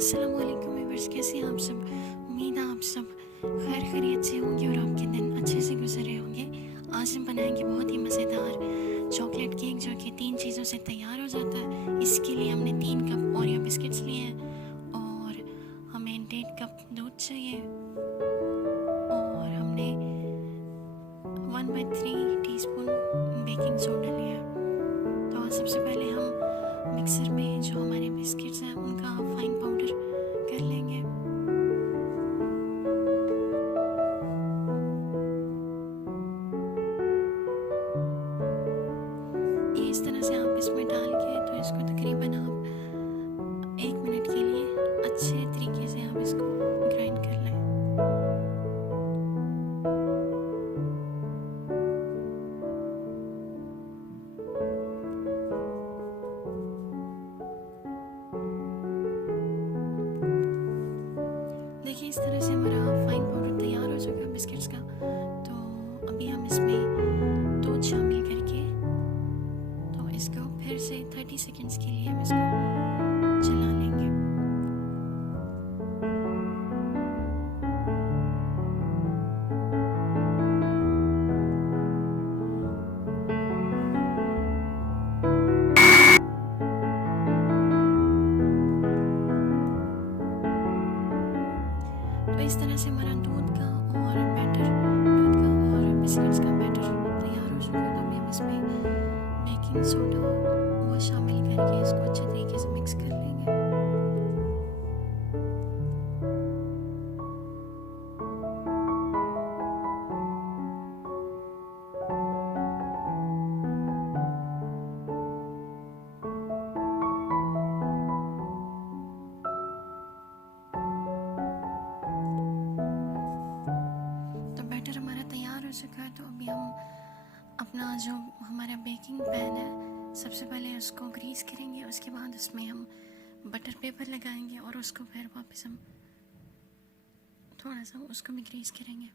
अस्सलामुअलैकुम व्यूअर्स, कैसे हैं आप सब। उम्मीद है आप सब खैर खैरियत से होंगे और आपके दिन अच्छे से गुजर रहे होंगे। आज हम बनाएंगे बहुत ही मज़ेदार चॉकलेट केक जो कि 3 चीज़ों से तैयार हो जाता है। इसके लिए हमने 3 कप ओरियो बिस्किट्स लिए हैं और हमें 1.5 कप दूध चाहिए और हमने 1/3 टीस्पून बेकिंग सोडा लिया है। तो सबसे पहले हम मिक्सर में जो हमारे बिस्किट्स हैं उनका फाइन पाउडर कर लेंगे। ये इस तरह से आप इसमें डाल के तो इसको तकरीबन आप 1 मिनट के लिए अच्छे तरीके से आप इसको ग्राइंड कर लें। देखिए इस तरह से हमारा फाइन पाउडर तैयार हो चुका है बिस्किट्स का। तो अभी हम इसमें दूध शामिल करके तो इसको फिर से 30 सेकेंड्स के लिए हम इसको चला लेंगे। तो इस तरह से हमारा दूध का और बिस्किट्स का बैटर तैयार हो चुका है। तो अभी हम इसमें बेकिंग सोडा वो शामिल करके इसको अच्छे तरीके से मिक्स कर लेंगे। तो बैटर हमारा तैयार हो चुका है। तो अभी हम अपना जो हमारा बेकिंग पैन है सबसे पहले उसको ग्रीस करेंगे। उसके बाद उसमें हम बटर पेपर लगाएंगे और उसको फिर वापस हम थोड़ा सा उसको भी ग्रीस करेंगे।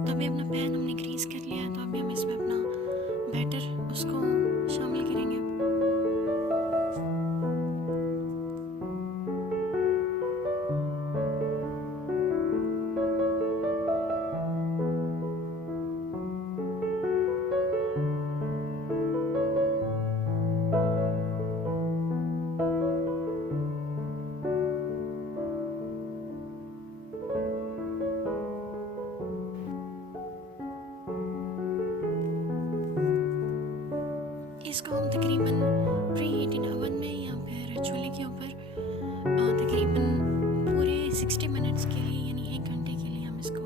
तो अभी अपना पैन हमने ग्रीस कर लिया है। तो अभी हम इसमें अपना बैटर उसको शामिल करेंगे। इसको हम तकरीबन प्री हीटेड ओवन में या फिर चूल्हे के ऊपर तकरीबन पूरे 60 मिनट्स के लिए यानी 1 घंटे के लिए हम इसको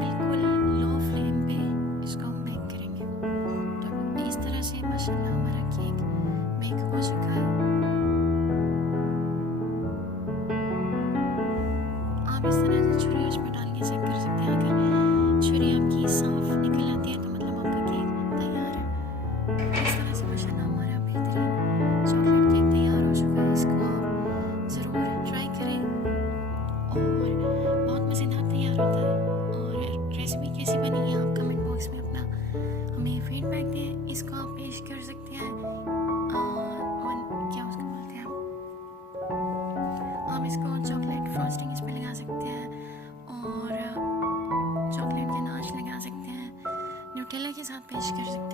बिल्कुल लो फ्लेम पे इसको हम बेक करेंगे। तो इस तरह से माशाल्लाह हमारा केक बेक हो चुका है। आप इस तरह से छुरी उसमें डाल के चेक कर सकते हैं। अगर छुरी आपकी साफ निकल आती है तो मतलब आपका केक तैयार है। इस तरह से माशाल्लाह हमारा बेहतरीन चॉकलेट केक तैयार हो चुका है। इसको आप ज़रूर ट्राई करें और बहुत मज़ेदार तैयार होता है। और रेसिपी कैसी बनी है आप कमेंट बॉक्स में अपना हमें फीडबैक दें। इसको आप पेश कर सकते हैं क्या उसको बोलते हैं आप इसको चॉकलेट फ्रॉस्टिंग इस पर लगा सकते हैं और चॉकलेट गनाश लगा सकते हैं, न्यूटेला के साथ पेश कर सकते हैं।